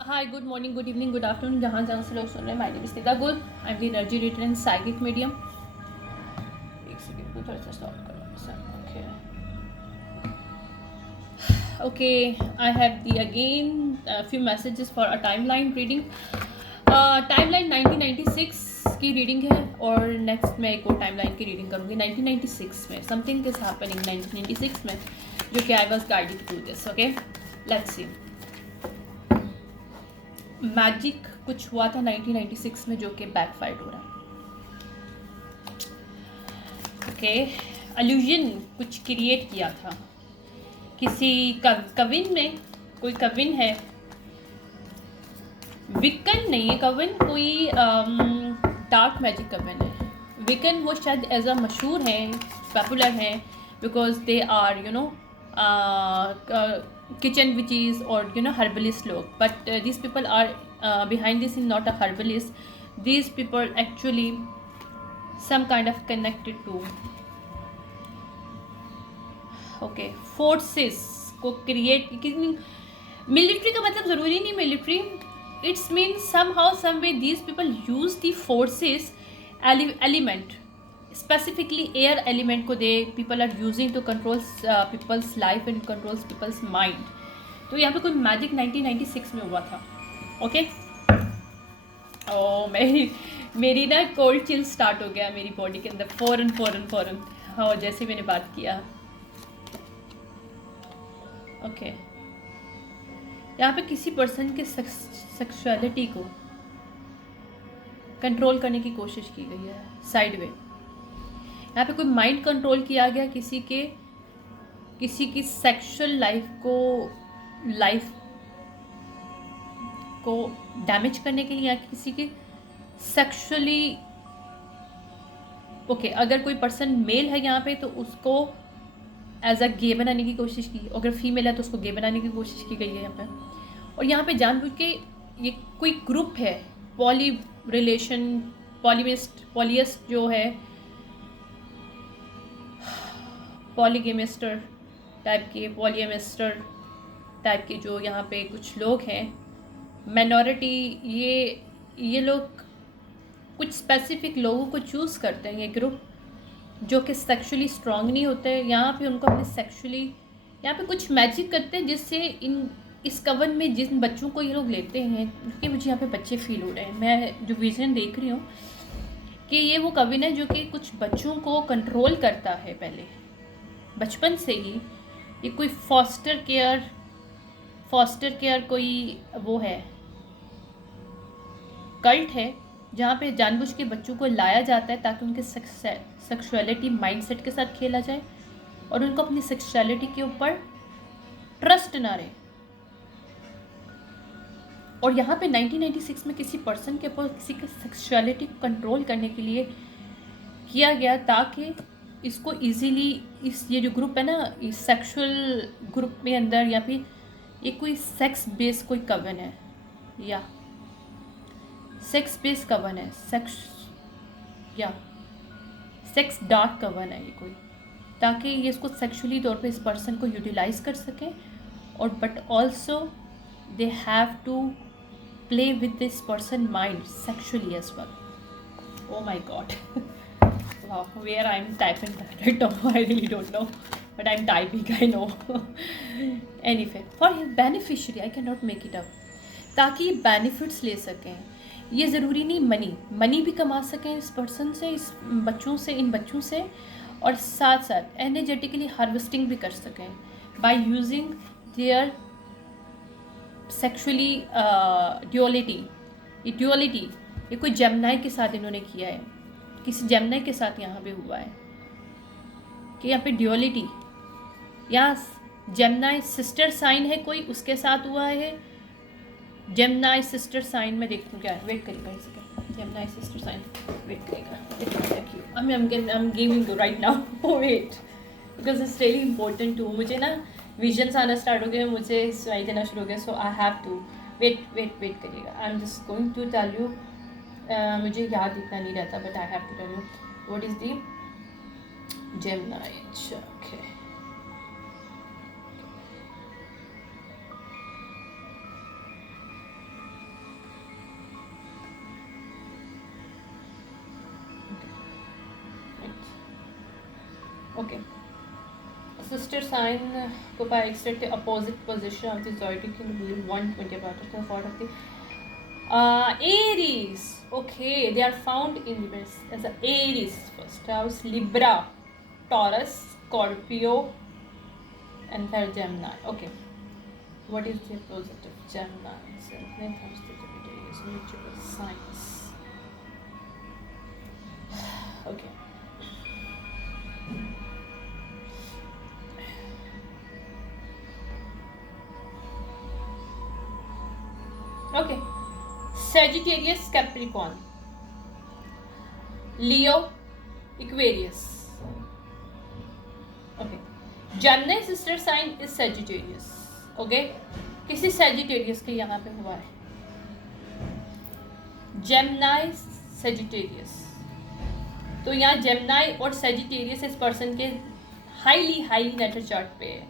हाय, good morning, good evening, good afternoon, जहाँ जहाँ से लोग सुन रहे हैं। माय नेम इज निता गुल। I am the energy reader and psychic medium. एक सेकंड को थोड़ा सा स्टॉप करो sir. Okay I have the again few messages for a timeline reading. Timeline 1996 की रीडिंग है और नेक्स्ट मैं एक और टाइमलाइन की रीडिंग करूँगी 1996 में। समथिंग इज हैपनिंग 1996 में जो कि I was guided to this. Okay, let's see. Magic कुछ हुआ था 1996 में जो कि बैकफायर हो रहा है। ओके, अल्यूजन कुछ क्रिएट किया था किसी कविन में। कोई कविन है, विकन नहीं है कविन, कोई डार्क मैजिक कविन है। विकन वो शायद एज अ मशहूर हैं, पॉपुलर हैं, बिकॉज दे आर किचन विचीज और हर्बलिस्ट लोग। But these people are behind this is not a herbalist. These people actually some kind of connected to okay forces को क्रिएट। मिलिट्री का मतलब ज़रूरी नहीं military, it's mean somehow some way these people use the forces element, specifically air element को they people are using to control people's life and controls people's mind. तो यहाँ पे कोई मैजिक 1996 में हुआ था। ओके, ओ मेरी ना कोल्ड चिल स्टार्ट हो गया मेरी बॉडी के अंदर फ़ौरन फ़ौरन फ़ौरन। हाँ, जैसे मैंने बात किया। ओके, यहाँ पे किसी पर्सन के सेक्सुअलिटी को कंट्रोल करने की कोशिश की गई है साइड वे। यहाँ पे कोई माइंड कंट्रोल किया गया किसी की सेक्सुअल लाइफ को डैमेज करने के लिए, या किसी की सेक्सुअली ओके अगर कोई पर्सन मेल है यहाँ पे तो उसको एज अ गे बनाने की कोशिश की, अगर फीमेल है तो उसको गे बनाने की कोशिश की गई है यहाँ पे। और यहाँ पे जानबूझ के ये कोई ग्रुप है, पॉली रिलेशन पॉलीएस्ट जो है, पॉलीगेमिस्टर टाइप के, पॉलीएमिस्टर टाइप के जो यहाँ पे कुछ लोग हैं माइनॉरिटी, ये लोग कुछ स्पेसिफिक लोगों को चूज़ करते हैं, ये ग्रुप जो कि सेक्सुअली स्ट्रांग नहीं होते। यहाँ पे उनको अपने सेक्सुअली यहाँ पे कुछ मैजिक करते हैं जिससे इस कवन में जिन बच्चों को ये लोग लेते हैं, क्योंकि मुझे यहाँ पे बच्चे फील हो रहे हैं, मैं जो विजन देख रही हूँ कि ये वो कविन है जो कि कुछ बच्चों को कंट्रोल करता है पहले बचपन से ही। ये कोई फॉस्टर केयर कोई वो है, कल्ट है, जहाँ पे जानबूझ के बच्चों को लाया जाता है ताकि उनके सेक्सुअलिटी माइंडसेट के साथ खेला जाए और उनको अपनी सेक्सुअलिटी के ऊपर ट्रस्ट ना रहे। और यहाँ पे 1996 में किसी पर्सन के ऊपर किसी के सेक्सुअलिटी को कंट्रोल करने के लिए किया गया ताकि इसको इजीली ये जो ग्रुप है ना, इस सेक्सुअल ग्रुप में अंदर, या फिर ये कोई सेक्स बेस्ड कोई कवन है, या सेक्स बेस्ड कवन है, सेक्स डार्क कवन है ये कोई, ताकि ये इसको सेक्सुअली तौर पे इस पर्सन को यूटिलाइज कर सकें। और but also they have to play with this person mind sexually as well. Oh my God, wow, where I'm typing that right now, I really don't know, but I'm typing, I know. Anyway, for his beneficiary, I cannot make it up. ताकि benefits ले सकें, ये ज़रूरी नहीं money भी कमा सकें इस पर्सन से, इस इन बच्चों से, और साथ साथ एनर्जेटिकली हार्वेस्टिंग भी कर सकें bye using there sexually duality. ये कोई जेमिनी के साथ इन्होंने किया है, किसी जेमिनी के साथ यहाँ पे हुआ है कि यहाँ पे ड्यूअलिटी, या जेमिनी सिस्टर साइन है कोई, उसके साथ हुआ है। जेमिनी सिस्टर साइन में देखती हूँ क्या है, वेट करिएगा एक second. Gemini sister sign, wait करिएगा, I am giving right now, wait, because it's really important to. मुझे ना विजन्स आना स्टार्ट हो गए, मुझे सुनाई देना शुरू हो गया, so I have to wait करिएगा। I am just going to tell you, मुझे याद इतना नहीं रहता, but I have to tell you what is the Gemini. Okay, Okay. Sister sign को by extract the opposite position of the zodiac in wheel 120 about the part of the Aries. Okay, they are found in the best as a Aries first house, Libra, Taurus, Scorpio, and third Gemini. Okay, what is the opposite of Gemini? So ninth house to Jupiter is mutual signs. Okay. Okay, Sagittarius, Capricorn, Leo, Aquarius. Okay, Gemini sister sign is Sagittarius. Okay, किसी Sagittarius के यहाँ पे हुआ है, Gemini Sagittarius. तो यहाँ Gemini और Sagittarius इस पर्सन के हाईली नेटर चार्ट पे है,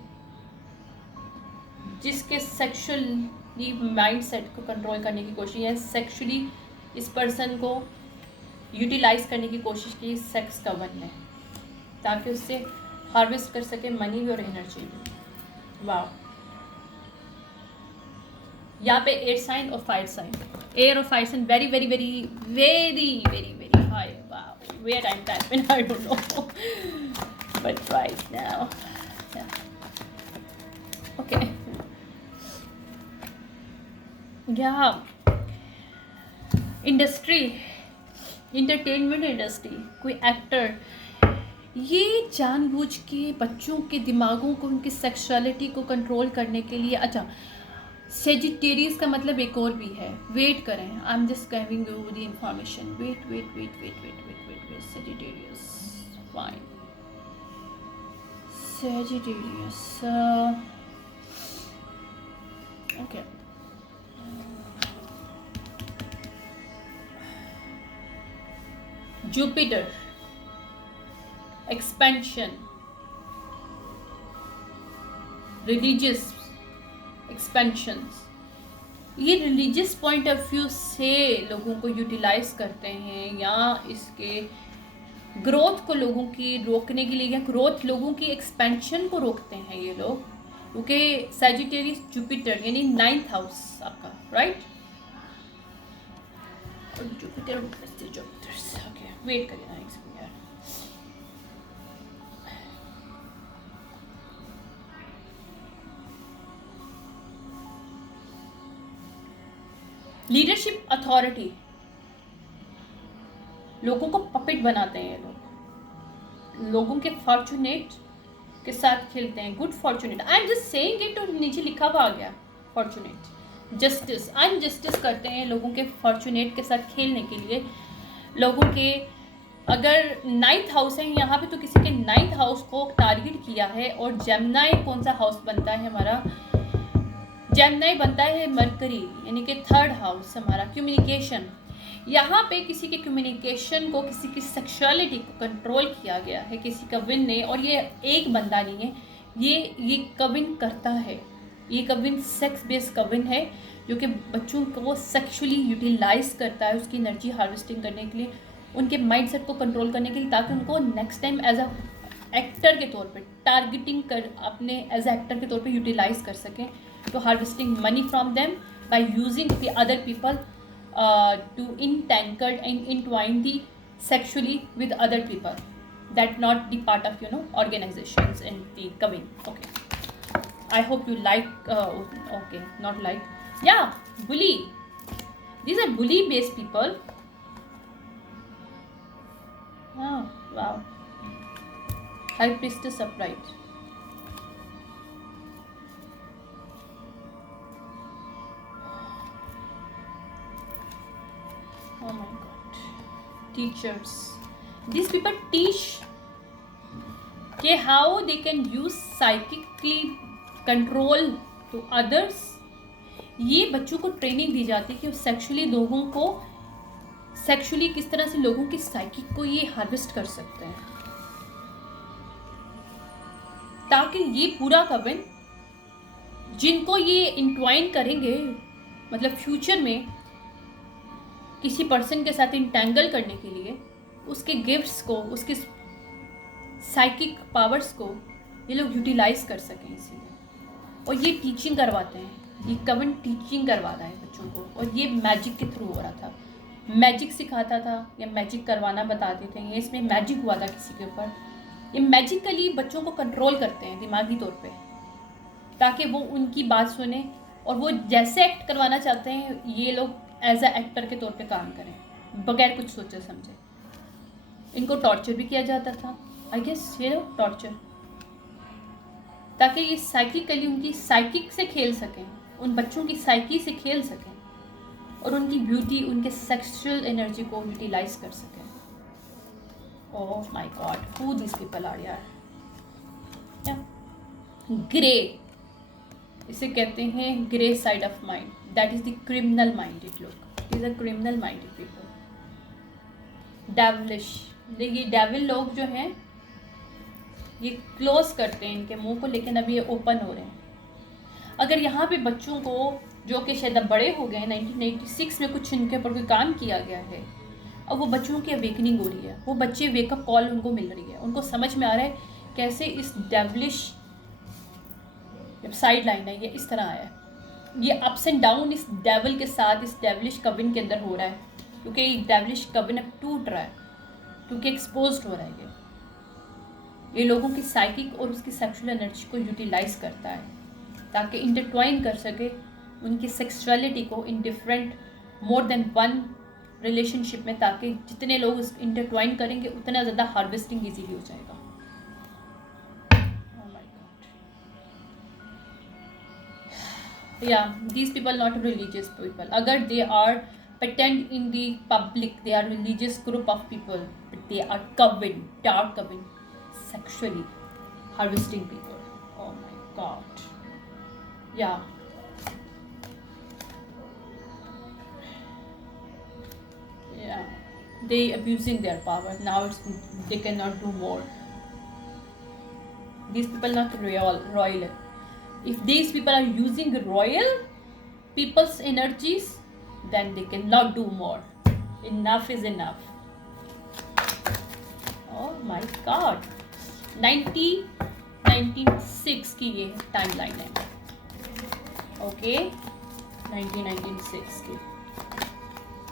जिसके सेक्सुअली माइंड सेट को कंट्रोल करने की कोशिश या सेक्सुअली इस पर्सन को यूटिलाइज करने की कोशिश की सेक्स का वन में, ताकि उससे हार्वेस्ट कर सके मनी भी और एनर्जी भी. वाह. यहाँ पे एयर साइन और फायर साइन, एयर और fire sign very very very very very very high. वाह, where I am typing I don't know, but right now okay. यहाँ इंडस्ट्री, इंटरटेनमेंट इंडस्ट्री, कोई एक्टर ये जानबूझ के बच्चों के दिमागों को, उनकी सेक्सुअलिटी को कंट्रोल करने के लिए. अच्छा, सेजिटेरियस का मतलब एक और भी है, वेट करें, I am just giving you the information. Wait wait wait wait wait wait wait wait Sagittarius, fine. Sagittarius, okay. Jupiter, expansion, religious expansions. ये रिलीजियस पॉइंट ऑफ व्यू से लोगों को यूटिलाइज करते हैं, या इसके ग्रोथ को लोगों की रोकने के लिए, या ग्रोथ लोगों की एक्सपेंशन को रोकते हैं ये लोग, क्योंकि सैजिटेरियस जुपिटर यानी 9th हाउस आपका, राइट. जुपिटर ओके, वेट करिए ना यार. लीडरशिप, अथॉरिटी, लोगों को पपेट बनाते हैं ये लोग, लोगों के फॉर्चुनेट के साथ खेलते हैं. Good fortunate, I am just saying it, और नीचे लिखा हुआ आ गया फॉर्चुनेट. जस्टिस, अनजस्टिस करते हैं लोगों के फॉर्चुनेट के साथ खेलने के लिए. लोगों के अगर 9th हाउस है यहाँ पे, तो किसी के 9th हाउस को टारगेट किया है. और जेमिनी कौन सा हाउस बनता है हमारा? जेमिनी बनता है मरकरी, यानी कि 3rd हाउस हमारा कम्युनिकेशन. यहाँ पे किसी के कम्युनिकेशन को, किसी की सेक्सुअलिटी को कंट्रोल किया गया है किसी कविन ने. और ये एक बंदा नहीं है, ये कविन करता है. ये कविन सेक्स बेस्ड कविन है, जो कि बच्चों को सेक्सुअली यूटिलाइज करता है उसकी एनर्जी हार्वेस्टिंग करने के लिए, उनके माइंडसेट को कंट्रोल करने के लिए, ताकि उनको next time as a actor के तौर पे टारगेटिंग कर अपने एज अ एक्टर के तौर पे यूटिलाइज कर सकें. तो harvesting money from them by using the other people to entangled and entwine the sexually with other people that not the part of organizations in the coven. Okay, I hope you like, okay, not like, yeah, bully. These are bully based people. Oh, wow. High priestess upright. Oh my God. Teachers. These people teach how they can use psychically control to others. ये बच्चों को training दी जाती है कि sexually लोगों को, sexually किस तरह से लोगों की साइकिक को ये हार्वेस्ट कर सकते हैं, ताकि ये पूरा कविन जिनको ये इंट्वाइन करेंगे, मतलब फ्यूचर में किसी पर्सन के साथ इंटैंगल करने के लिए, उसके गिफ्ट्स को, उसके साइकिक पावर्स को ये लोग यूटिलाइज कर सकें इसीलिए। और ये टीचिंग करवाते हैं, ये कवन टीचिंग करवा रहा है बच्चों को, और ये मैजिक के थ्रू हो रहा था। मैजिक सिखाता था या मैजिक करवाना बताते थे। ये इसमें मैजिक हुआ था किसी के ऊपर। ये मैजिकली बच्चों को कंट्रोल करते हैं दिमागी तौर पे, ताकि वो उनकी बात सुने और वो जैसे एक्ट करवाना चाहते हैं ये लोग एज अ एक्टर के तौर पे काम करें बगैर कुछ सोचे समझे। इनको टॉर्चर भी किया जाता था, आई गेस ये लोग टॉर्चर, ताकि ये साइकिकली उनकी साइकिक से खेल सकें, उन बच्चों की साइकी से खेल सकें और उनकी ब्यूटी, उनके सेक्सुअल एनर्जी को यूटिलाइज कर सकें। Oh my god, who this people are यार। ग्रे, इसे कहते हैं grey side of mind, that is the criminal minded लोग, it is a criminal minded people. Devilish, देखिए डेविल लोग जो हैं ये क्लोज करते हैं इनके मुंह को, लेकिन अभी ये ओपन हो रहे हैं। अगर यहाँ पे बच्चों को जो कि शायद अब बड़े हो गए, 1986 में कुछ इनके ऊपर कोई काम किया गया है, अब वो बच्चों की अवेकनिंग हो रही है, वो बच्चे वेकअप कॉल उनको मिल रही है, उनको समझ में आ रहा है कैसे इस डेविलिश साइड लाइन है ये इस तरह आया है। ये अप्स एंड डाउन इस डेविल के साथ, इस डेविलिश कविन के अंदर हो रहा है, क्योंकि ये डेविलिश कविन अब टूट रहा है, क्योंकि एक्सपोज्ड हो रहा है। ये लोगों की साइकिक और उसकी सेक्सुअल एनर्जी को यूटिलाइज करता है ताकि इंटरट्वाइन कर सके उनकी सेक्सुअलिटी को in different more than one relationship में, ताकि जितने लोग उस इंटरट्वाइन करेंगे उतना ज़्यादा हार्वेस्टिंग इजीली हो जाएगा। Yeah, these people not religious people. Agar they are pretend in the public, they are religious group of people, but they are coven, dark coven, sexually harvesting people. Oh my God. Yeah. Yeah. They abusing their power. Now they cannot do more. These people not royal. If these people are using royal people's energies, then they cannot do more. Enough is enough. Oh my God. 1996 की ये timeline है। Okay, 1996 की।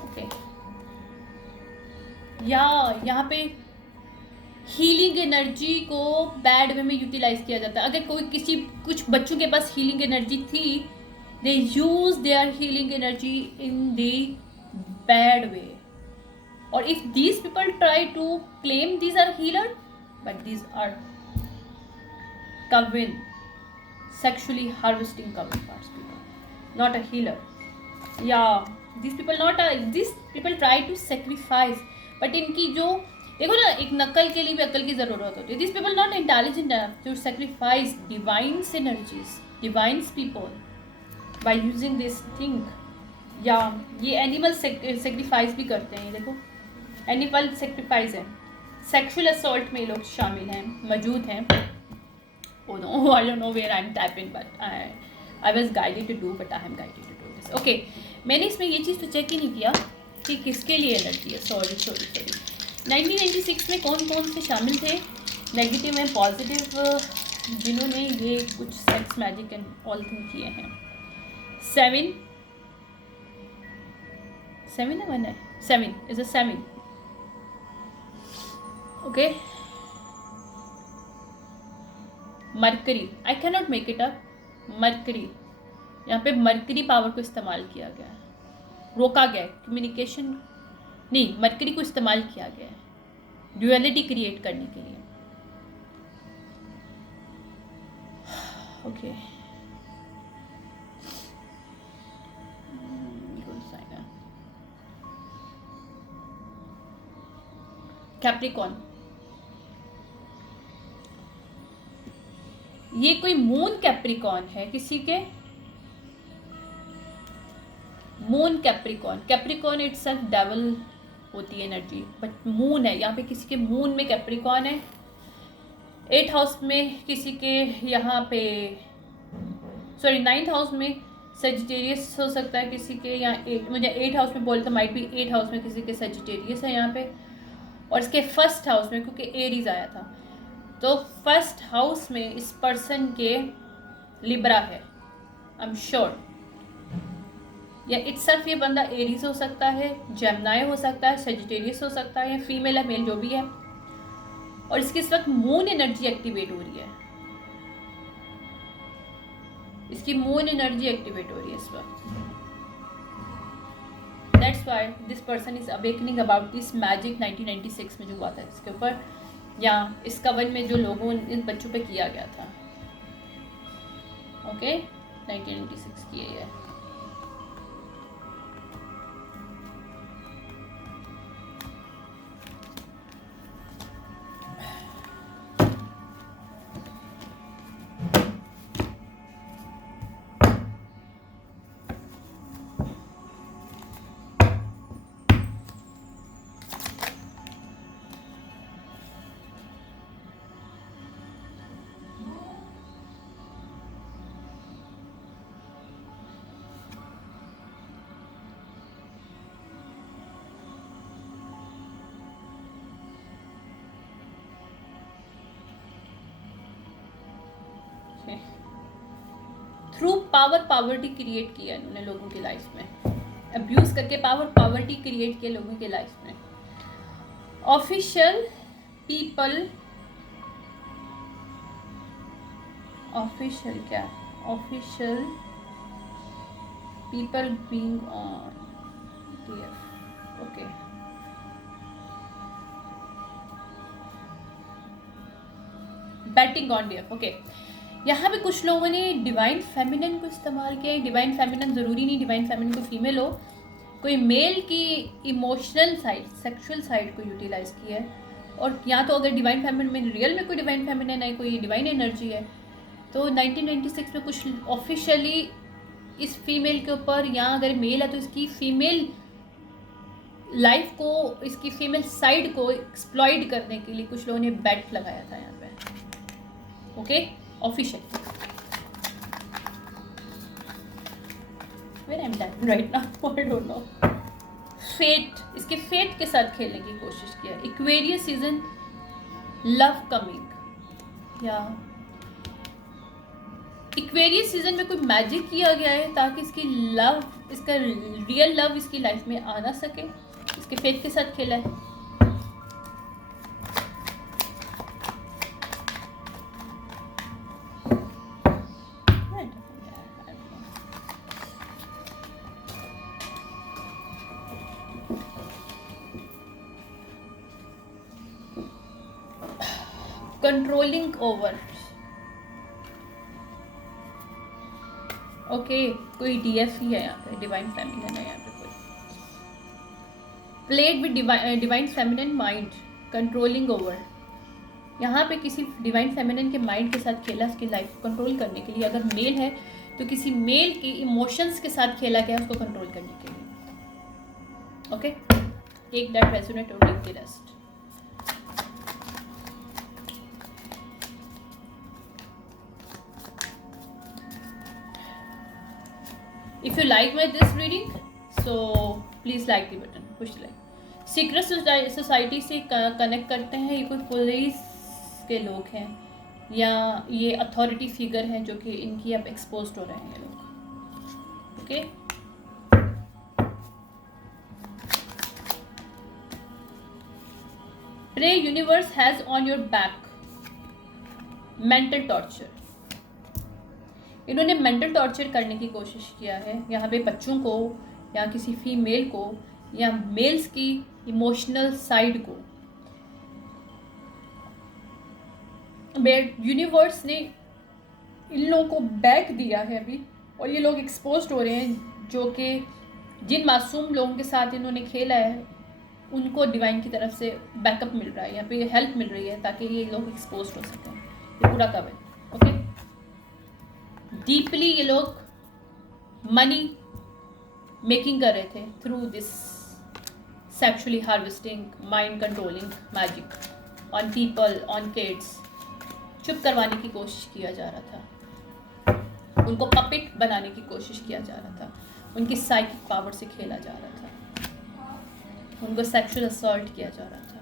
Okay, यहाँ पे healing energy को bad way में utilise किया जाता है। अगर कुछ बच्चों के पास हीलिंग एनर्जी थी, they use their healing energy in the bad way. और if these people try to claim these are healer, but these are coven, sexually harvesting coven parts people, not a healer. या these people try to sacrifice, but इनकी जो देखो ना, एक नकल के लिए भी अकल की ज़रूरत होती है। This people not intelligent enough to sacrifice divines energies, divines people by using this thing. या ये एनिमल सेक्रीफाइस भी करते हैं। देखो, एनिमल सेक्रीफाइस है, सेक्सुअल असॉल्ट में लोग शामिल हैं, मौजूद हैं। Oh no, I don't know where I'm typing, but I was guided to do, but I am guided to do this. Okay, मैंने इसमें ये चीज़ तो चेक ही नहीं किया कि किसके लिए एनर्जी है। सॉरी 1996 में कौन कौन से शामिल थे, नेगेटिव एंड पॉजिटिव, जिन्होंने ये कुछ sex magic and all thing किए हैं। 7 है, 1 है, 7 is a 7। Okay, mercury, I can not make it up. Mercury, यहाँ पे मरकरी पावर को इस्तेमाल किया गया है, रोका गया है, कम्युनिकेशन नहीं, मरकरी को इस्तेमाल किया गया है ड्यूअलिटी क्रिएट करने के लिए। ओके, कैप्रिकॉन, ये कोई मून कैप्रिकॉन है किसी के, moon Capricorn, Capricorn itself devil होती है एनर्जी, बट मून है यहाँ पे, किसी के मून में कैप्रिकॉन है। 8th हाउस में किसी के, यहाँ पे सॉरी 9th हाउस में सेजिटेरियस हो सकता है किसी के, यहाँ मुझे 8th हाउस में बोले तो माइट भी 8th हाउस में किसी के सेजिटेरियस है यहाँ पे, और इसके 1st हाउस में क्योंकि एरीज आया था, तो फर्स्ट हाउस में इस पर्सन के लिब्रा है, आई एम श्योर। या इट्सल्फ ये बंदा एरीज हो सकता है, जेमिनी हो सकता है, सेजिटेरियस हो सकता है, फीमेल है मेल जो भी है, और इसकी इस वक्त मून एनर्जी एक्टिवेट हो रही है, इसकी मून एनर्जी एक्टिवेट हो रही है इस वक्त। That's why this person is awakening about this magic 1996 में जो हुआ था इसके ऊपर, या इस कवन में जो लोगों इन बच्चों पे किया गया था। ओके 1996 की है। थ्रू पावर पावर्टी क्रिएट किया इन्होंने लोगों की लाइफ में, अब्यूज करके पावर्टी क्रिएट किया लोगों की लाइफ में। ऑफिशियल पीपल, ऑफिशियल क्या, official people being on DF, okay. Batting on DF, okay. यहाँ पे कुछ लोगों ने डिवाइन फेमिनिन को इस्तेमाल किया है। डिवाइन फेमिनिन ज़रूरी नहीं डिवाइन फेमिनिन को फीमेल हो, कोई मेल की इमोशनल साइड, सेक्सुअल साइड को यूटिलाइज किया है। और या तो अगर डिवाइन फेमिनिन में रियल में कोई डिवाइन फेमिनिन है, कोई डिवाइन एनर्जी है, तो 1996 में कुछ ऑफिशियली इस फीमेल के ऊपर, या अगर मेल है तो इसकी फीमेल लाइफ को, इसकी फीमेल साइड को एक्सप्लॉइट करने के लिए कुछ लोगों ने बैट लगाया था यहाँ पे। Okay official, where I'm done right now, I don't know. Fate, इसके फेट के साथ खेलने की कोशिश किया। एक्वेरियस सीजन लव कमिंग, या एक्वेरियस सीजन में कोई मैजिक किया गया है ताकि इसकी लव, इसका रियल लव इसकी लाइफ में आ ना सके, इसके फेट के साथ खेला है। कंट्रोलिंग ओवर, ओके कोई डीएफ ही है यहाँ पे, डिवाइन फेमिनिन है यहाँ पे कोई। Played with divine feminine mind controlling over, यहाँ पे किसी डिवाइन फेमिनिन के माइंड के साथ खेला उसकी लाइफ को कंट्रोल करने के लिए। अगर मेल है तो किसी मेल के इमोशंस के साथ खेला गया उसको कंट्रोल करने के लिए। ओके टेक दैट रेजोनेट और take the rest. If you like this reading, so please like the button, push the like. Secret society से कनेक्ट करते हैं, ये कोई पुलिस के लोग हैं या ये अथॉरिटी फिगर हैं जो कि इनकी अब एक्सपोज हो रहे हैं ये लोग। Okay pray universe has on your back mental torture, इन्होंने मेंटल टॉर्चर करने की कोशिश किया है यहाँ पे बच्चों को, या किसी फीमेल को, या मेल्स की इमोशनल साइड को। यूनिवर्स ने इन लोगों को बैक दिया है अभी, और ये लोग एक्सपोज हो रहे हैं जो कि जिन मासूम लोगों के साथ इन्होंने खेला है उनको डिवाइन की तरफ से बैकअप मिल रहा है, यहाँ पे हेल्प मिल रही है ताकि ये लोग एक्सपोज हो सकें। ये पूरा कवर है। ओके डीपली ये लोग मनी मेकिंग कर रहे थे through this sexually harvesting mind controlling magic on people, on kids. चुप करवाने की कोशिश किया जा रहा था, उनको पपेट बनाने की कोशिश किया जा रहा था, उनकी साइकिक पावर से खेला जा रहा था, उनको सेक्सुअल असॉल्ट किया जा रहा था।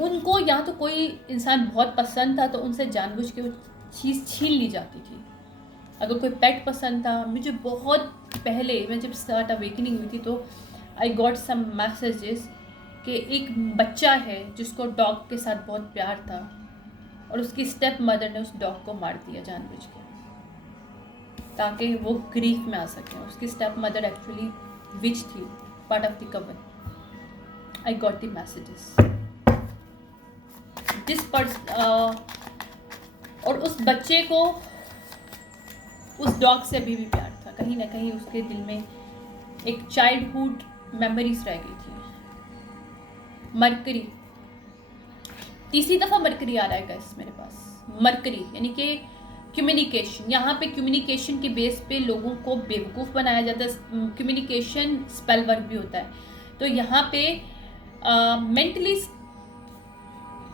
उनको या तो कोई इंसान बहुत पसंद था तो उनसे जानबूझ के वो चीज़ छीन ली जाती थी। अगर कोई पेट पसंद था, मुझे बहुत पहले मैं जब स्टार्ट अवेकनिंग हुई थी तो आई गॉट सम मैसेजेस कि एक बच्चा है जिसको डॉग के साथ बहुत प्यार था और उसकी स्टेप मदर ने उस डॉग को मार दिया जानबूझ के ताकि वो ग्रीफ में आ सके। उसकी स्टेप मदर एक्चुअली विच थी, पार्ट ऑफ द कवन। I got the messages this और उस बच्चे को उस डॉग से अभी भी प्यार था। कहीं ना कहीं उसके दिल में एक चाइल्डहुड मेमोरीज रह गई थी। मरकरी, तीसरी दफ़ा मरकरी आ रहा है गाइस मेरे पास। मरकरी यानी कि कम्युनिकेशन। यहाँ पे कम्युनिकेशन के बेस पे लोगों को बेवकूफ़ बनाया जाता है। कम्युनिकेशन स्पेल वर्क भी होता है। तो यहाँ पे मेंटली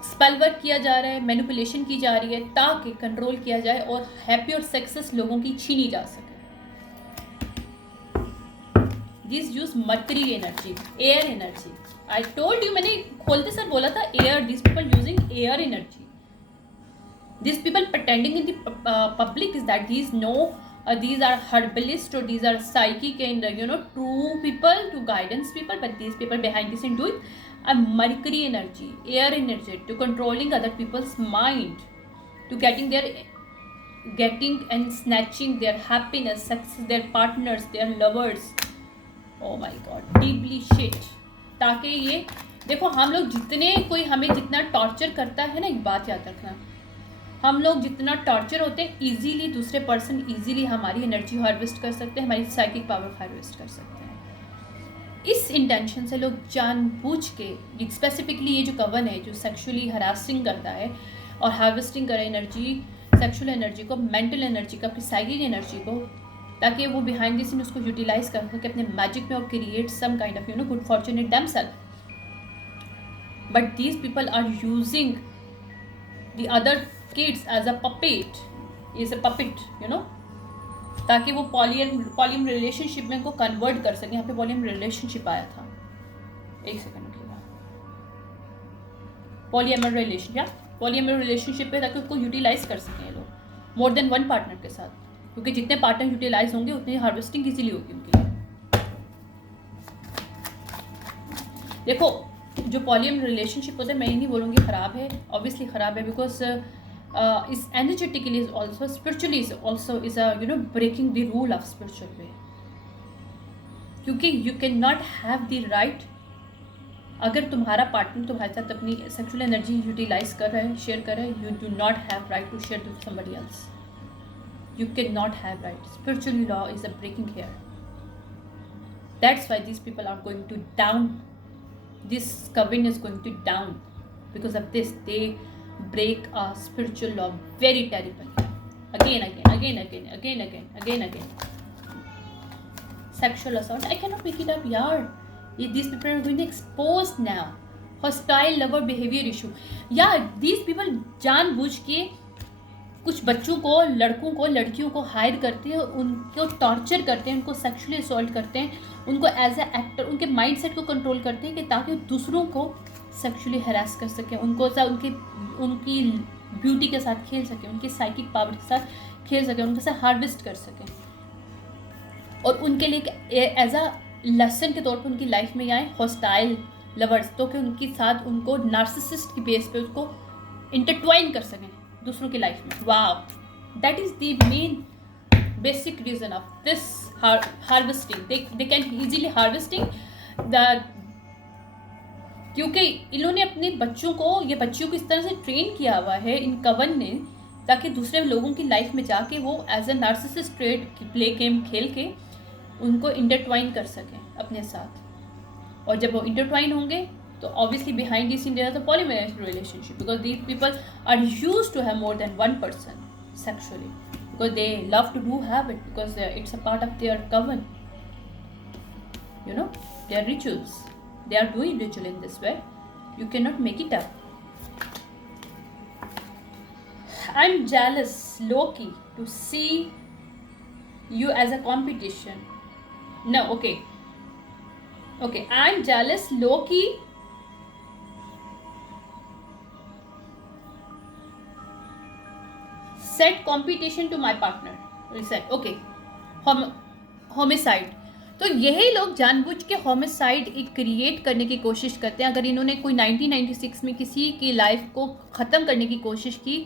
स्पेल वर्क किया जा रहा है, मैनिपुलेशन की जा रही है ताकि कंट्रोल किया जाए और हैप्पी और सक्सेस लोगों की छीनी जा सके। This use mercury energy, air energy. I told you, मैंने खोलते सर बोला था air, this people using air energy. These people pretending in the public is that these are herbalists or these are psychic and true people to guidance people, but these people behind the scene doing a mercury energy, air energy to controlling other people's mind, to getting and snatching their happiness, success, their partners, their lovers. Oh my god, deeply shit। ताकि ये देखो, हम लोग जितने कोई हमें जितना torture करता है ना, एक बात याद रखना, हम लोग जितना टॉर्चर होते हैं इजीली दूसरे पर्सन इजीली हमारी एनर्जी हार्वेस्ट कर सकते हैं, हमारी साइकिक पावर हार्वेस्ट कर सकते हैं। इस इंटेंशन से लोग जानबूझ के स्पेसिफिकली ये जो कवन है जो सेक्सुअली हरासिंग करता है और हार्वेस्टिंग करे एनर्जी, सेक्सुअल एनर्जी को, मेंटल एनर्जी को, अपनी साइकिक एनर्जी को, ताकि वो बिहाइंड द सीन उसको यूटिलाइज कर सके अपने मैजिक में और create some kind of good fortune in themselves. But these people are using the other kids as a puppet, is a puppet, ताकि वो पॉलियम रिलेशनशिप में इनको कन्वर्ट कर सकें। यहाँ पे पॉलियम रिलेशनशिप आया था, एक सेकंड रुकिएगा। पॉलियमर रिलेशनशिप पे ताकि उसको यूटिलाइज कर सकें लोग मोर देन वन पार्टनर के साथ, क्योंकि जितने पार्टनर यूटिलाइज होंगे उतनी हार्वेस्टिंग इजीली होगी उनके लिए। देखो, जो पॉलियम रिलेशनशिप होता है, मैं ये नहीं बोलूँगी ख़राब है, ऑब्वियसली ख़राब है, because is energetically is also spiritually is also is a breaking the rule of spiritual way, क्योंकि you cannot have the right, अगर तुम्हारा पार्टनर तुम्हारे साथ अपनी सेक्सुअल एनर्जी यूटिलाइज कर रहा है, शेयर कर रहा है, you do not have right to share with somebody else. You cannot have right. Spiritually law is a breaking here. That's why these people are going to down, this coven is going to down because of this. They break a spiritual law very terribly, again. Sexual assault, I cannot make it up, yaar. These people are going to expose now hostile lover behavior issue. Yeah, these people जानबूझ के कुछ बच्चों को, लड़कों को, लड़कियों को higher करते हैं, उनको टॉर्चर करते हैं, उनको सेक्सुअली असॉल्ट करते हैं, उनको एज ए एक्टर उनके माइंडसेट को कंट्रोल करते हैं कि ताकि दूसरों को सेक्सुअली हरास कर सकें, उनको उनकी ब्यूटी के साथ खेल सकें, उनकी साइकिक पावर के साथ खेल सकें, उनके साथ हार्वेस्ट कर सकें, और उनके लिए एज अ लेसन के तौर पर उनकी लाइफ में आए हॉस्टाइल लवर्स, तो कि उनके साथ उनको नार्सिसिस्ट की बेस पे उसको इंटरट्वाइन कर सकें दूसरों की लाइफ में। Wow, that is the main basic reason of this harvesting. They can easily harvesting the, क्योंकि इन्होंने अपने बच्चों को, ये बच्चों को इस तरह से ट्रेन किया हुआ है इन कवन ने, ताकि दूसरे लोगों की लाइफ में जाके वो as a narcissist trade play game खेल के उनको इंटरट्वाइन कर सकें अपने साथ। और जब वो इंटरट्वाइन होंगे तो obviously behind this in there the polyamorous relationship, because these people are used to have more than one person sexually, because they love to do have it, because it's a part of their coven, their rituals. They are doing ritual in this way. You cannot make it up. I'm jealous, Loki, to see you as a competition. No, okay. I'm jealous, Loki. Set competition to my partner, okay, homicide. तो यही लोग जानबूझ के homicide एक create करने की कोशिश करते हैं। अगर इन्होंने कोई 1996 में किसी की लाइफ को ख़त्म करने की कोशिश की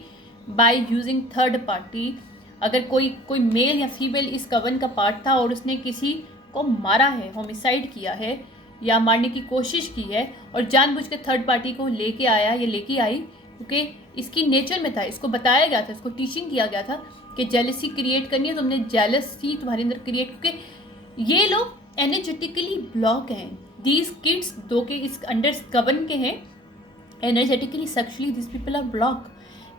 बाय यूजिंग थर्ड पार्टी, अगर कोई मेल या फीमेल इस कवन का पार्ट था और उसने किसी को मारा है, होमिसाइड किया है या मारने की कोशिश की है और जानबूझ के थर्ड पार्टी को लेके आया या लेके आई, क्योंकि इसकी नेचर में था, इसको बताया गया था, इसको टीचिंग किया गया था कि जेलसी क्रिएट करनी है, तुमने जेलसी तुम्हारे अंदर क्रिएट, क्योंकि ये लोग एनर्जेटिकली ब्लॉक हैं। दीज किड्स दो के इस अंडर कवन के हैं, energetically sexually this people R block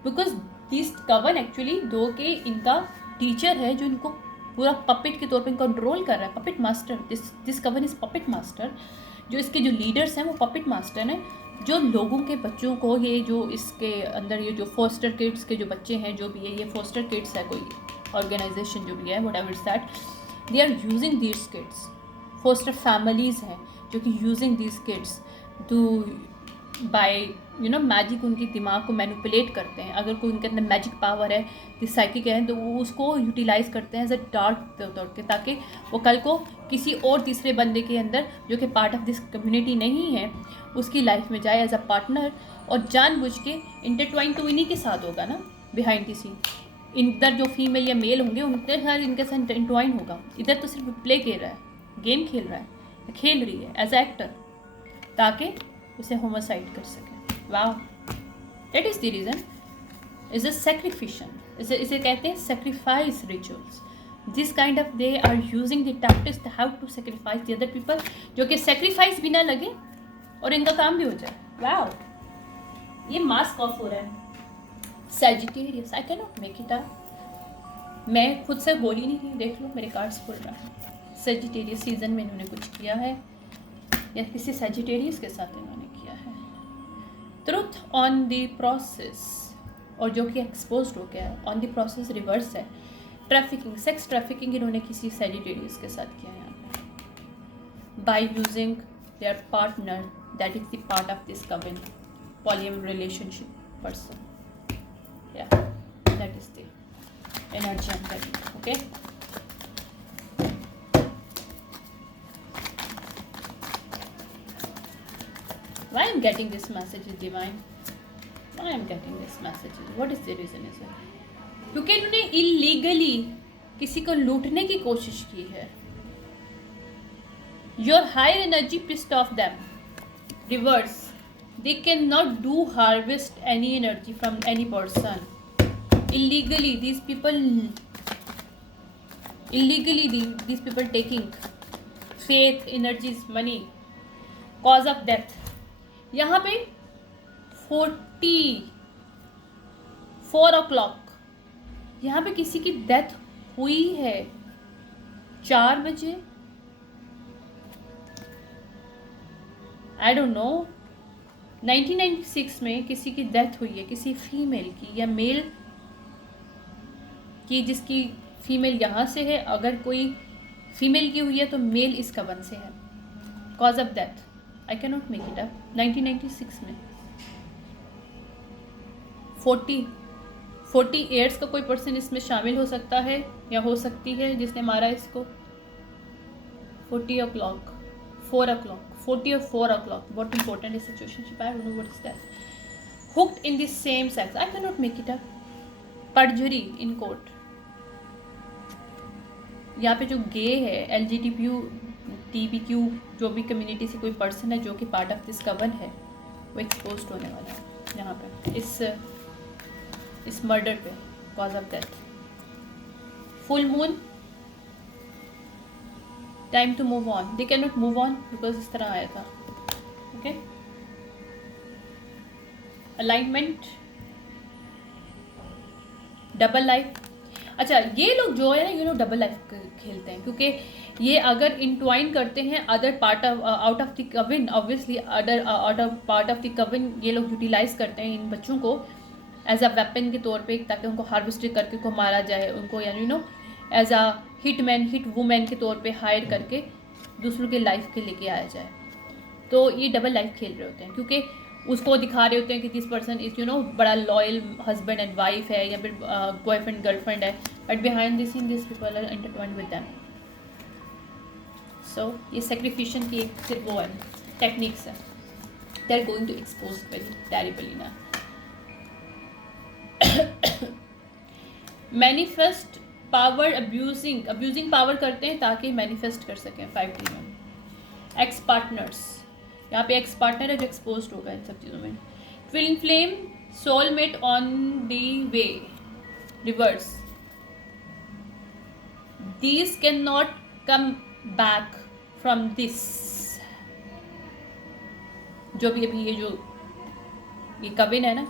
because this कवन एक्चुअली दो के इनका टीचर है जो इनको पूरा पपेट के तौर पे कंट्रोल कर रहा है, पपेट मास्टर। दिस कवन इज पपेट मास्टर। जो इसके जो लीडर्स हैं वो पपेट मास्टर हैं, जो लोगों के बच्चों को, ये जो इसके अंदर ये जो फोस्टर किड्स के जो बच्चे हैं, जो भी है, ये फोस्टर किड्स है कोई ऑर्गेनाइजेशन जो भी है, whatever it's that, they are using these kids. Foster families हैं जो कि using these kids to by magic उनकी दिमाग को मैनिपुलेट करते हैं। अगर कोई उनके अंदर मैजिक पावर है, दिस साइकिक है, तो वो उसको यूटिलाइज़ करते हैं एज अ डार्क तौर के, ताकि वो कल को किसी और तीसरे बंदे के अंदर जो कि पार्ट ऑफ दिस कम्युनिटी नहीं है उसकी लाइफ में जाए एज अ पार्टनर, और जानबूझ के इंटरट्वाइन तो इन्हीं के साथ होगा ना, बिहाइंड द सीन। इधर जो फीमेल या मेल होंगे उनके साथ इनके साथ इंटरट्वाइन होगा। इधर तो सिर्फ प्ले खेल रहा है, गेम खेल रहा है, खेल रही है एज एक्टर, ताकि उसे होमोसाइड कर सके। Wow, that is the reason. Is a sacrification, इसे कहते हैं sacrifice rituals. This kind of they are using the tactics how to sacrifice the other people, जो कि सेक्रीफाइस भी ना लगे और इनका काम भी हो जाए। वाओ, ये मास्क ऑफ हो रहा है। Sagittarius, I can not make it up. मैं खुद से बोली नहीं थी, देख लो मेरे कार्ड्स खुल रहा है। सैजिटेरियस सीजन में इन्होंने कुछ किया है या किसी सैजिटेरियस के साथ इन्होंने किया है। ट्रुथ ऑन द प्रोसेस, और जो कि एक्सपोज हो गया है, ऑन द प्रोसेस रिवर्स है। ट्रैफिकिंग, सेक्स ट्रैफिकिंग इन्होंने किसी सैजिटेरियस के साथ किया है by using their partner that is the part of this coven polyamory relationship person. Yeah, that is the energy I'm getting. Okay. Why I'm getting this message is divine? Why I'm getting this message? What is the reason? Is it? क्योंकि इन्होंने illegally किसी को लूटने की कोशिश की है। Your higher energy pissed off them. Reverse. They cannot do harvest any energy from any person. Illegally, these people taking faith, energies, money, cause of death. यहाँ पे 4 o'clock यहाँ पे किसी की डेथ हुई है 4 बजे। आई डोंट नो, 1996 में किसी की डेथ हुई है, किसी फीमेल की या मेल की, जिसकी फीमेल यहाँ से है। अगर कोई फीमेल की हुई है तो मेल इस कवन से है। Cause of death I can not make it up. 1996 में 40 ईयर्स का कोई पर्सन इसमें शामिल हो सकता है या हो सकती है जिसने मारा इसको। 40 o'clock, 4 o'clock, 40 or 4 o'clock. What important is situationship? I don't know what is that. Hooked in the same sex. I cannot make it up. Perjury in court. यहाँ पे जो गे है, LGBTQ जो भी कम्युनिटी से कोई पर्सन है जो कि पार्ट ऑफ दिस कवन है, वो एक्सपोज होने वाला है यहाँ पे इस मर्डर पे, cause of death. Full moon, time to move on. They can not move on because इस तरह आया था। ओके, अलाइनमेंट, डबल लाइफ। अच्छा, ये लोग जो है ना, ये लोग डबल लाइफ खेलते हैं क्योंकि ये अगर इंट्वाइन करते हैं other part of out of the coven, obviously other out of part of the coven ये लोग यूटिलाइज करते हैं इन बच्चों को एज अ वेपन के तौर पे, ताकि उनको हार्वेस्ट करके को मारा जाए, उनको यानी एज अ हिट वुमेन के तौर पे हायर करके दूसरों के लाइफ के लेके आया जाए। तो ये डबल लाइफ खेल रहे होते हैं क्योंकि उसको दिखा रहे होते हैं कि दिस पर्सन इज़ बड़ा लॉयल हस्बैंड एंड वाइफ है या फिर बॉयफ्रेंड गर्लफ्रेंड है, but behind this in this people are intertwined with them. So ये सेक्रीफिशन की एक सिर्फ वो है टेक्निक्स है. They are going to expose very terribly ना. मैनिफेस्ट पावर, अब्यूजिंग पावर करते हैं ताकि मैनिफेस्ट कर सकें 5D में. एक्स पार्टनर्स, यहाँ पे एक्स पार्टनर है जो एक्सपोज होगा इन सब चीज़ों में. Twin flame, soulmate on the way, reverse. These can not come back from this. जो भी अभी ये कविन है ना,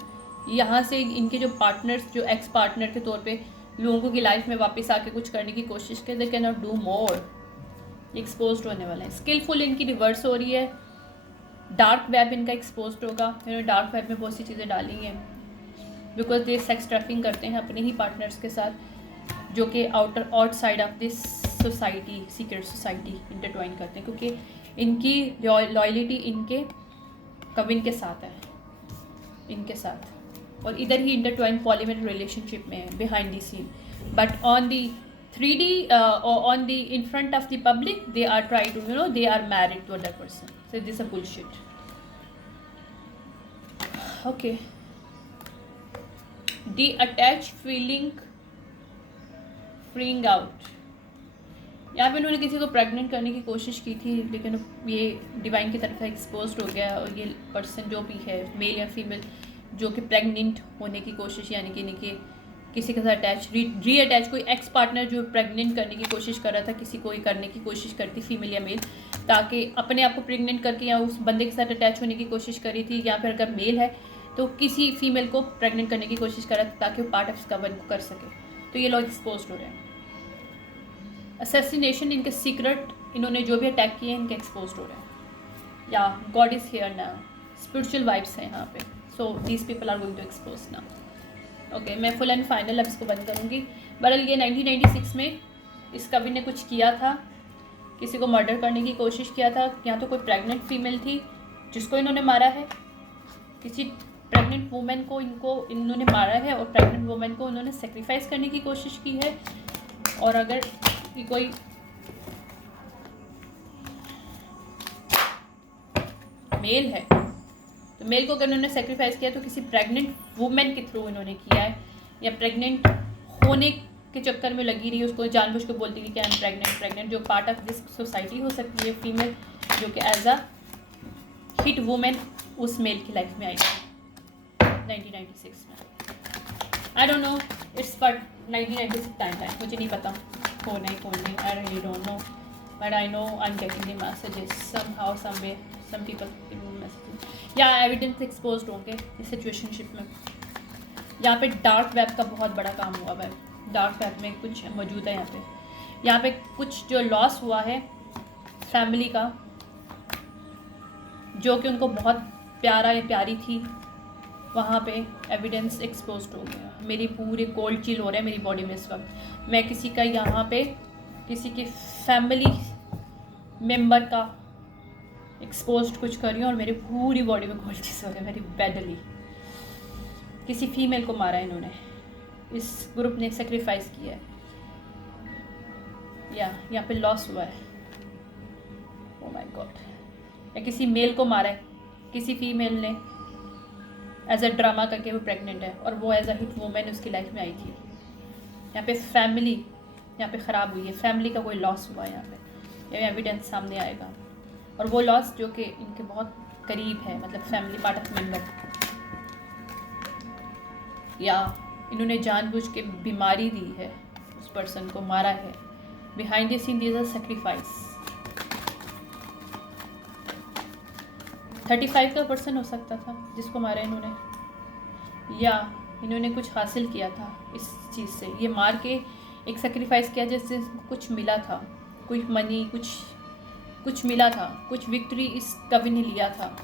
यहाँ से इनके जो पार्टनर्स, जो एक्स पार्टनर के तौर पे लोगों की लाइफ में वापस आके कुछ करने की कोशिश करे, दे can not do more. Expose होने वाला है. स्किलफुल इनकी रिवर्स हो रही है. डार्क वेब इनका एक्सपोज होगा. इन्होंने डार्क वेब में बहुत सी चीज़ें डाली हैं बिकॉज ये सेक्स ट्रैफिकिंग करते हैं अपने ही पार्टनर्स के साथ, जो कि outside of this society, secret society intertwine करते हैं, क्योंकि इनकी लॉयलिटी इनके कविन के साथ है, इनके साथ. और इधर ही इंटरट्वाइन पॉलीमेट रिलेशनशिप में है behind the scene. But on the 3D on the in front of the public, they are trying to they are married to other person. So this is a bullshit. Okay. De-attached feeling, freeing out. यहाँ पे उन्होंने किसी को pregnant करने की कोशिश की थी, लेकिन ये डिवाइन की तरफ एक्सपोज हो गया. और ये पर्सन जो भी है, मेल या फीमेल, जो कि प्रेग्नेंट होने की कोशिश, यानी कि इनकी किसी के साथ अटैच, रीअटैच, कोई एक्स पार्टनर जो प्रेग्नेंट करने की कोशिश कर रहा था, किसी को ही करने की कोशिश करती, फीमेल या मेल, ताकि अपने आप को प्रेग्नेंट करके या उस बंदे के साथ अटैच होने की कोशिश करी थी. या फिर अगर मेल है तो किसी फीमेल को प्रेग्नेंट करने की कोशिश कर रहा था ताकि वो पार्ट ऑफ कवन को कर सके. तो ये लोग एक्सपोज हो रहे हैं. असैसिनेशन, इनके सीक्रेट, इन्होंने जो भी अटैक किए हैं इनके एक्सपोज हो रहे हैं. या God is here now, spiritual vibes हैं यहाँ पे. So these people are going to expose now. Okay, मैं फुल एंड फाइनल अब इसको बंद करूँगी. बहरहाल ये 1996 में इस कवि ने कुछ किया था, किसी को मर्डर करने की कोशिश किया था. यहाँ तो कोई प्रेग्नेंट फीमेल थी जिसको इन्होंने मारा है, किसी प्रेग्नेंट वुमेन को इन्होंने मारा है, और प्रेग्नेंट वुमेन को उन्होंने सेक्रीफाइस करने की कोशिश की है. और अगर ये कोई मेल है तो मेल को अगर उन्होंने सेक्रीफाइस किया तो किसी प्रेग्नेंट वुमेन के थ्रू इन्होंने किया है, या प्रेग्नेंट होने के चक्कर में लगी रही, उसको जानबूझ के बोलती थी कि आई एम प्रेग्नेंट, जो पार्ट ऑफ दिस सोसाइटी हो सकती है, फीमेल जो कि एज अ हिट वुमेन उस मेल की लाइफ में आई थी 1996 में. I don't know, it's but 1996 time मुझे नहीं पता कौन है, I really don't know, but I know I am getting the messages somehow someway, some people messages या एविडेंस एक्सपोज होंगे इस सिचुएशनशिप में. यहाँ पे डार्क वेब का बहुत बड़ा काम हुआ है. डार्क वेब में कुछ मौजूद है यहाँ पे कुछ जो लॉस हुआ है फैमिली का, जो कि उनको बहुत प्यारा या प्यारी थी, वहाँ पे एविडेंस एक्सपोज हो गया. मेरी पूरे कोल्ड चिल हो रहे हैं मेरी बॉडी में इस वक्त. मैं किसी का यहाँ पे किसी की फैमिली मेम्बर का एक्सपोज कुछ कर रही हूँ और मेरी पूरी बॉडी में कोल्ड चिल्स हो रहे हैं वेरी बैडली. किसी फीमेल को मारा है इन्होंने, इस ग्रुप ने सेक्रीफाइस किया है, या यहाँ पे लॉस हुआ है. ओह माय गॉड. या किसी मेल को मारा है, किसी फीमेल ने एज अ ड्रामा करके वो प्रेग्नेंट है और वो एज अ हिट वुमेन उसकी लाइफ में आई थी. यहाँ पे फैमिली यहाँ पे ख़राब हुई है, फैमिली का कोई लॉस हुआ है यहाँ पे, ये एविडेंस सामने आएगा. और वो लॉस जो कि इनके बहुत करीब है, मतलब फैमिली पार्ट ऑफ मेंबर, या इन्होंने जानबूझ के बीमारी दी है, उस पर्सन को मारा है. Behind the seen this is sacrifice. 35 का पर्सन हो सकता था जिसको मारा इन्होंने, या इन्होंने कुछ हासिल किया था इस चीज़ से. ये मार के एक सेक्रीफाइस किया जिससे कुछ मिला था, कुछ मनी, कुछ मिला था, कुछ विक्ट्री इस कवि ने लिया था,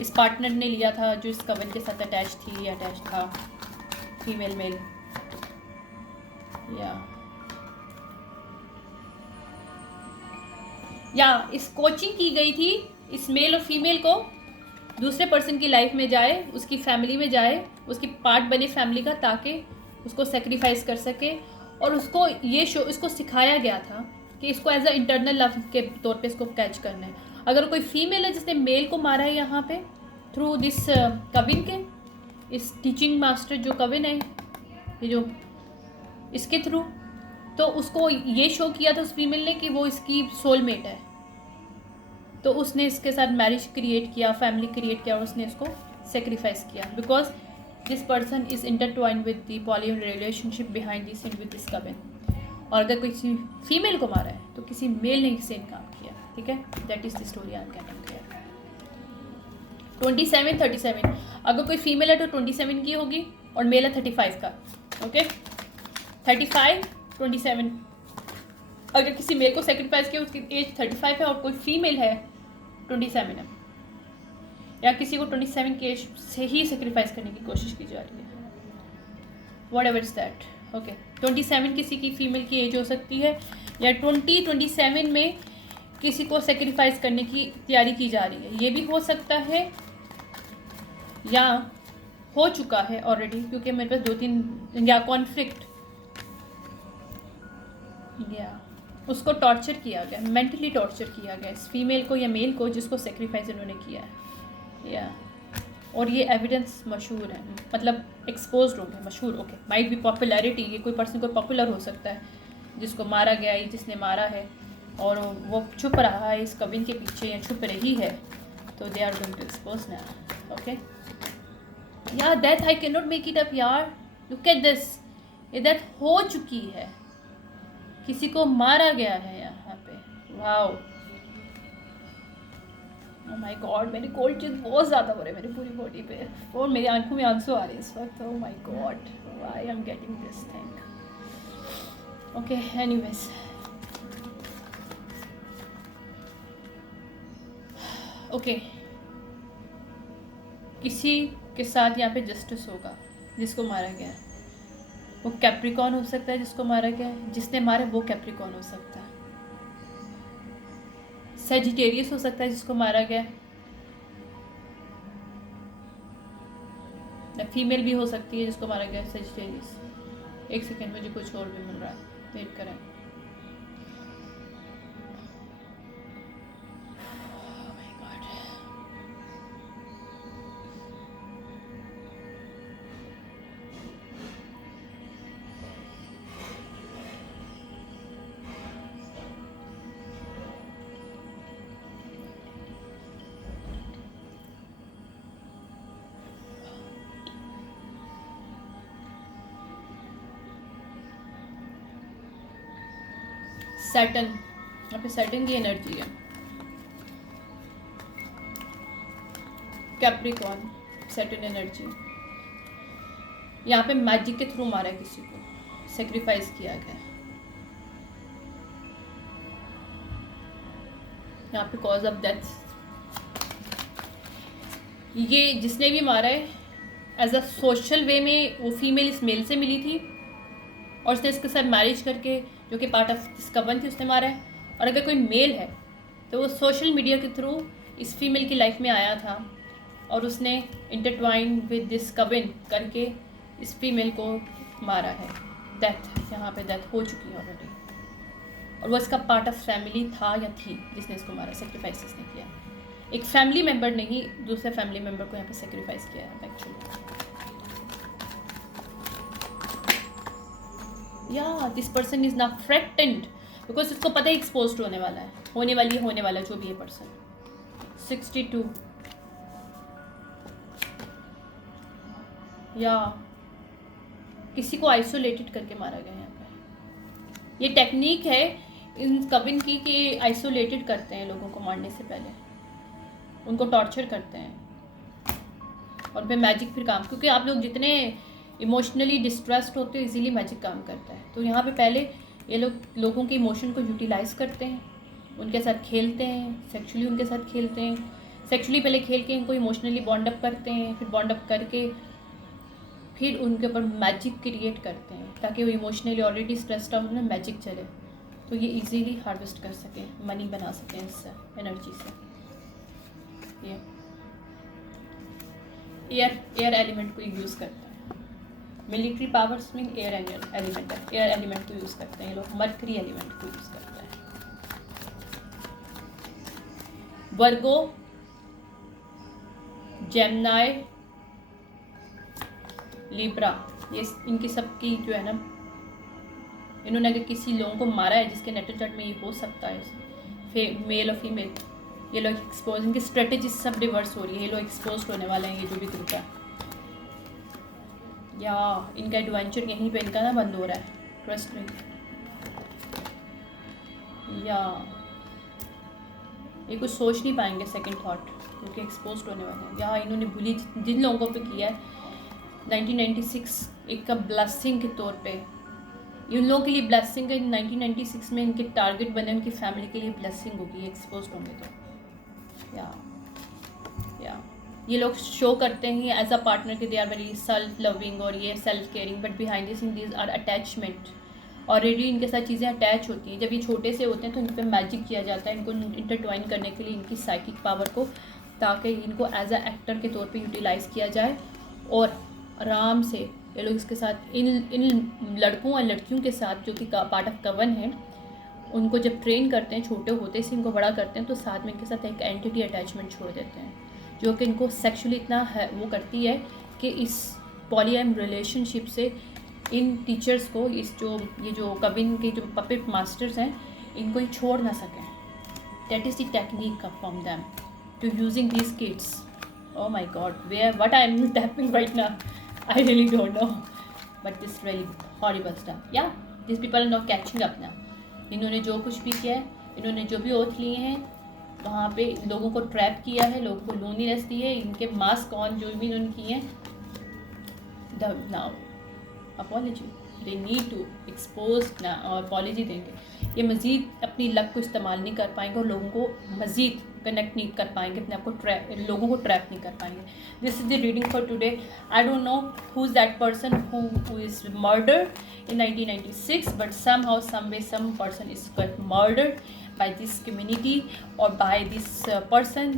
इस पार्टनर ने लिया था जो इस कवन के साथ अटैच थी या अटैच था, फीमेल मेल. या इस कोचिंग की गई थी इस मेल और फीमेल को दूसरे पर्सन की लाइफ में जाए, उसकी फैमिली में जाए, उसकी पार्ट बने फैमिली का, ताकि उसको सेक्रीफाइस कर सके। और उसको ये शो इसको सिखाया गया था कि इसको एज अ इंटरनल लव के तौर पे इसको कैच करना है। अगर कोई फीमेल है जिसने मेल को मारा है यहाँ पे थ्रू दिस कविन के, इस टीचिंग मास्टर जो कविन है, ये जो इसके थ्रू, तो उसको ये शो किया था उस फीमेल ने कि वो इसकी सोलमेट है। तो उसने इसके साथ मैरिज क्रिएट किया, फैमिली क्रिएट किया, और उसने इसको सेक्रीफाइस किया because this person is intertwined with the polygamous relationship behind this with this Kavin. और अगर किसी फीमेल को मारा है तो किसी मेल ने सेम काम किया। ठीक है, that is the story I am getting clear. 27 37, अगर कोई फीमेल है तो 27 की होगी और मेल है 35 का। ओके, 35 27, अगर किसी मेल को सेक्रीफाइस किया उसकी एज 35 है और कोई फीमेल है 27 है, या किसी को 27 की एज से ही सेक्रीफाइस करने की कोशिश की जा रही है, what ever is that. Okay, 27 किसी की फीमेल की एज हो सकती है, या 27 में किसी को सेक्रीफाइस करने की तैयारी की जा रही है, ये भी हो सकता है, या हो चुका है ऑलरेडी, क्योंकि मेरे पास 2-3, या कॉन्फ्लिक्ट, या उसको टॉर्चर किया गया, मेंटली टॉर्चर किया गया इस फीमेल को या मेल को जिसको सेक्रीफाइस इन्होंने किया है, या और ये एविडेंस मशहूर है, मतलब एक्सपोज हो गए, मशहूर। ओके, माइट बी पॉपुलैरिटी, ये कोई पर्सन को पॉपुलर हो सकता है जिसको मारा गया है, जिसने मारा है, और वो छुप रहा है इस कविन के पीछे या छुप रही है, तो they are going to expose now. Okay, यार death I can not make it up यार, लुक एट दिस, ये डेथ हो चुकी है, किसी को मारा गया है यहाँ पे। वाओ, ओह माय गॉड, मेरी कोल्ड चीज बहुत ज़्यादा हो रही है मेरी पूरी बॉडी पे, और मेरी आंखों में आंसू आ रहे हैं इस वक्त। ओह my God, why I am getting this thing. Okay, anyways, okay, किसी के साथ यहाँ पे जस्टिस होगा जिसको मारा गया है। वो कैप्रिकॉन हो सकता है जिसको मारा गया है, जिसने मारा वो कैप्रिकॉन हो सकता है, सेजिटेरियस हो सकता है जिसको मारा गया है, फीमेल भी हो सकती है जिसको मारा गया है, सेजिटेरियस। एक सेकेंड, मुझे कुछ और भी मिल रहा है, वेट करें। सैटर्न, यहाँ पे सैटर्न की एनर्जी है, कैप्रिकॉन, सैटर्न एनर्जी। यहाँ पे मैजिक के थ्रू मारा है किसी को, सेक्रीफाइस किया गया, यहाँ पे कॉज ऑफ डेथ। ये जिसने भी मारा है एज अ सोशल वे में, वो फीमेल इस मेल से मिली थी और उसने इसके साथ मैरिज करके, जो कि पार्ट ऑफ दिस कवन थी, उसने मारा है। और अगर कोई मेल है तो वो सोशल मीडिया के थ्रू इस फीमेल की लाइफ में आया था और उसने इंटरट्वाइन विद दिस कवन करके इस फीमेल को मारा है। डेथ, यहाँ पे डेथ हो चुकी है ऑलरेडी, और वो इसका पार्ट ऑफ फैमिली था या थी जिसने इसको मारा, सेक्रीफाइस इसने किया। एक फैमिली मेम्बर नहीं, दूसरे फैमिली मेम्बर को यहाँ पे सेक्रीफाइस किया है एक्चुअली। या this person is not threatened because उसको पता है एक्सपोज होने वाला है, होने वाला जो भी है पर्सन। 62, या किसी को आइसोलेटेड करके मारा गया यहाँ पे। ये टेक्निक है इन कविन की कि आइसोलेटेड करते हैं लोगों को मारने से पहले, उनको टॉर्चर करते हैं और फिर मैजिक फिर काम, क्योंकि आप लोग जितने इमोशनली डिस्ट्रेस्ड होते हो इजीली मैजिक काम करता है। तो यहाँ पे पहले ये लोग लोगों के इमोशन को यूटिलाइज करते हैं, उनके साथ खेलते हैं, सेक्सुअली उनके साथ खेलते हैं, सेक्सुअली पहले खेल के इनको इमोशनली बॉन्ड अप करते हैं, फिर बॉन्ड अप करके फिर उनके ऊपर मैजिक क्रिएट करते हैं ताकि वो इमोशनली ऑलरेडी स्ट्रेस्ड आउट में मैजिक चले तो ये इजीली हार्वेस्ट कर सकें, मनी बना सकें इससे, एनर्जी से। ये एयर एलिमेंट को यूज़ करता है। मिलिट्री पावर्स में एयर एलिमेंट है, एयर एलिमेंट को यूज़ करते हैं ये लोग, मर्करी एलिमेंट को यूज़ करते हैं। वर्गो, जेमिनी, लिब्रा, ये इनकी सबकी जो है ना, इन्होंने अगर किसी लोगों को मारा है जिसके नेटल चार्ट में ये हो सकता है मेल और फीमेल, ये लोग एक्सपोज, इनकी स्ट्रेटेजी सब रिवर्स हो रही है, ये लोग एक्सपोज होने वाले हैं, ये जो भी ग्रुप है, या इनका एडवेंचर यहीं पे इनका ना बंद हो रहा है, ट्रस्ट नहीं, या ये कुछ सोच नहीं पाएंगे सेकंड थॉट, क्योंकि एक्सपोज होने वाले हैं। या इन्होंने बुली जिन लोगों पे किया है 1996 एक का ब्लेसिंग के तौर पे, इन लोगों के लिए ब्लेसिंग है, 1996 में इनके टारगेट बने, उनकी फैमिली के लिए ब्लेसिंग होगी एक्सपोज होंगे तो। या ये लोग शो करते हैं एज अ पार्टनर के they are very self loving और ये self caring, but behind this in these are attachment, already इनके साथ चीज़ें अटैच होती हैं। जब ये छोटे से होते हैं तो इन पर मैजिक किया जाता है इनको इंटरट्वाइन करने के लिए इनकी साइकिक पावर को, ताकि इनको एज अ एक्टर के तौर पे यूटिलाइज़ किया जाए, और आराम से ये लोग इसके साथ इन लड़कों और लड़कियों के साथ जो कि पार्ट ऑफ कवन है, उनको जब ट्रेन करते हैं छोटे होते से इनको बड़ा करते हैं, तो साथ में इनके साथ एक एंटिटी अटैचमेंट छोड़ देते हैं, जो कि इनको सेक्सुअली इतना है वो करती है कि इस पॉलीएम रिलेशनशिप से इन टीचर्स को, ये जो कविन के जो पपेट मास्टर्स हैं, इनको ये छोड़ ना सकें। That is the technique from them to using these kids. Oh my God, what I am tapping right now, I really don't know, but this really horrible stuff. Yeah, these people are not catching up now. इन्होंने जो कुछ भी किया है, इन्होंने जो भी oath लिए हैं, वहाँ पे लोगों को ट्रैप किया है, लोगों को लोनलीनेस दी है, इनके मास्क ऑन जो भी इन्होंने किए हैं, now apology, they need to expose ना, और अपॉलोजी देंगे। ये मज़ीद अपनी लक को इस्तेमाल नहीं कर पाएंगे और लोगों को मज़ीद कनेक्ट नहीं कर पाएंगे, अपने आप को लोगों को ट्रैप नहीं कर पाएंगे। This is the reading for today. I don't know who is that person who is murdered in 1996, but somehow some way some person is got murdered by this community और by this person,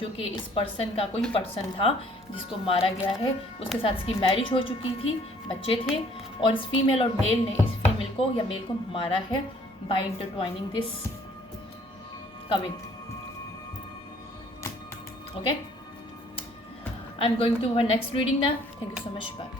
जो कि इस person का कोई person था जिसको मारा गया है, उसके साथ इसकी मैरिज हो चुकी थी, बच्चे थे, और इस फीमेल और मेल ने इस फीमेल को या मेल को मारा है बाय इंटरट्वाइनिंग दिस कविन। Okay, I'm going to our next reading now. Thank you so much. Bye.